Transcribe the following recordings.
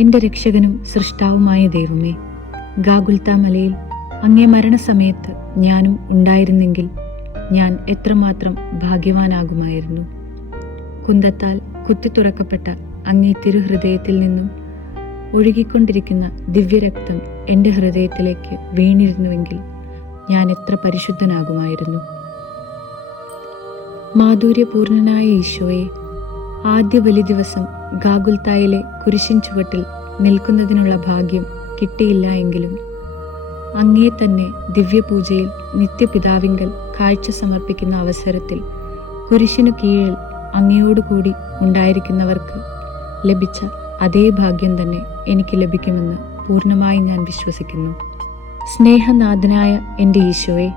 എൻ്റെ രക്ഷകനും സൃഷ്ടാവുമായ ദൈവമേ, ഗാഗുൽത്ത മലയിൽ അങ്ങേ മരണസമയത്ത് ഞാനും ഉണ്ടായിരുന്നെങ്കിൽ ഞാൻ എത്രമാത്രം ഭാഗ്യവാനാകുമായിരുന്നു. കുന്തത്താൽ കുത്തിത്തുറക്കപ്പെട്ട അങ്ങേ തിരുഹൃദയത്തിൽ നിന്നും ഒഴുകിക്കൊണ്ടിരിക്കുന്ന ദിവ്യരക്തം എൻ്റെ ഹൃദയത്തിലേക്ക് വീണിരുന്നുവെങ്കിൽ ഞാൻ എത്ര പരിശുദ്ധനാകുമായിരുന്നു. മാധുര്യപൂർണനായ ഈശോയെ, ആദ്യ ബലി ദിവസം ഗാഗുൽത്തായിലെ കുരിശിൻ ചുവട്ടിൽ നിൽക്കുന്നതിനുള്ള ഭാഗ്യം കിട്ടിയില്ല എങ്കിലും അങ്ങേ തന്നെ ദിവ്യപൂജയിൽ നിത്യപിതാവിങ്കൽ കാഴ്ച സമർപ്പിക്കുന്ന അവസരത്തിൽ കുരിശിനു കീഴിൽ അങ്ങയോടുകൂടി ഉണ്ടായിരിക്കുന്നവർക്ക് ലഭിച്ച അതേ ഭാഗ്യം തന്നെ എനിക്ക് ലഭിക്കുമെന്ന് പൂർണ്ണമായി ഞാൻ വിശ്വസിക്കുന്നു. സ്നേഹനാഥനായ എൻ്റെ ഈശോയെ,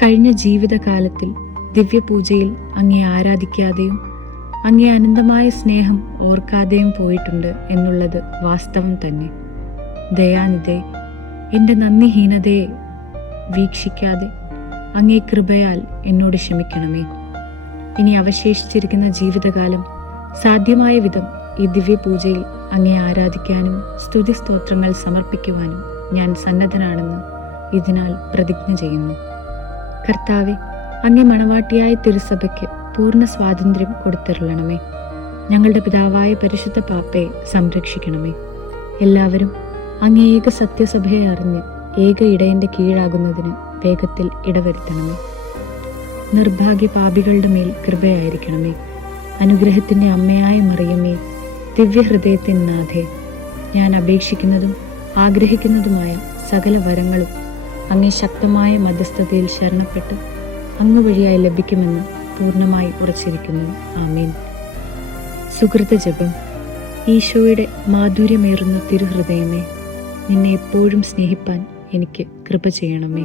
കഴിഞ്ഞ ജീവിതകാലത്തിൽ ദിവ്യപൂജയിൽ അങ്ങേ ആരാധിക്കാതെയും അങ്ങേ അനന്തമായ സ്നേഹം ഓർക്കാതെയും പോയിട്ടുണ്ട് എന്നുള്ളത് വാസ്തവം തന്നെ. ദയാനിധേ, എൻ്റെ നന്ദിഹീനതയെ വീക്ഷിക്കാതെ അങ്ങേ കൃപയാൽ എന്നോട് ക്ഷമിക്കണമേ. ഇനി അവശേഷിച്ചിരിക്കുന്ന ജീവിതകാലം സാധ്യമായ വിധം ഈ ദിവ്യപൂജയിൽ അങ്ങേ ആരാധിക്കാനും സ്തുതിസ്തോത്രങ്ങൾ സമർപ്പിക്കുവാനും ഞാൻ സന്നദ്ധനാണെന്ന് ഇതിനാൽ പ്രതിജ്ഞ ചെയ്യുന്നു. കർത്താവെ, അങ്ങേ മണവാട്ടിയായ തിരുസഭയ്ക്ക് പൂർണ്ണ സ്വാതന്ത്ര്യം കൊടുത്തരുളണമേ. ഞങ്ങളുടെ പിതാവായ പരിശുദ്ധ പാപ്പയെ സംരക്ഷിക്കണമേ. എല്ലാവരും അങ്ങേ ഏക സത്യസഭയെ അറിഞ്ഞ് ഏക ഇടയന്റെ കീഴാകുന്നതിന് വേഗത്തിൽ ഇടവരുത്തണമേ. നിർഭാഗ്യ പാപികളുടെ മേൽ കൃപയായിരിക്കണമേ. അനുഗ്രഹത്തിൻ്റെ അമ്മയായ മറിയമേ, ദിവ്യഹൃദയത്തിൻ നാഥേ, ഞാൻ അപേക്ഷിക്കുന്നതും ആഗ്രഹിക്കുന്നതുമായ സകല വരങ്ങളും അങ്ങേ ശക്തമായ മധ്യസ്ഥതയിൽ ശരണപ്പെട്ട് അങ്ങ് വഴിയായി ലഭിക്കുമെന്ന് പൂർണ്ണമായി ഉറച്ചിരിക്കുന്നു. ആമേൻ. സുകൃത ജപം. ഈശോയുടെ മാധുര്യമേറുന്ന തിരുഹൃദയമേ, നിന്നെ എപ്പോഴും സ്നേഹിപ്പാൻ എനിക്ക് കൃപ ചെയ്യണമേ.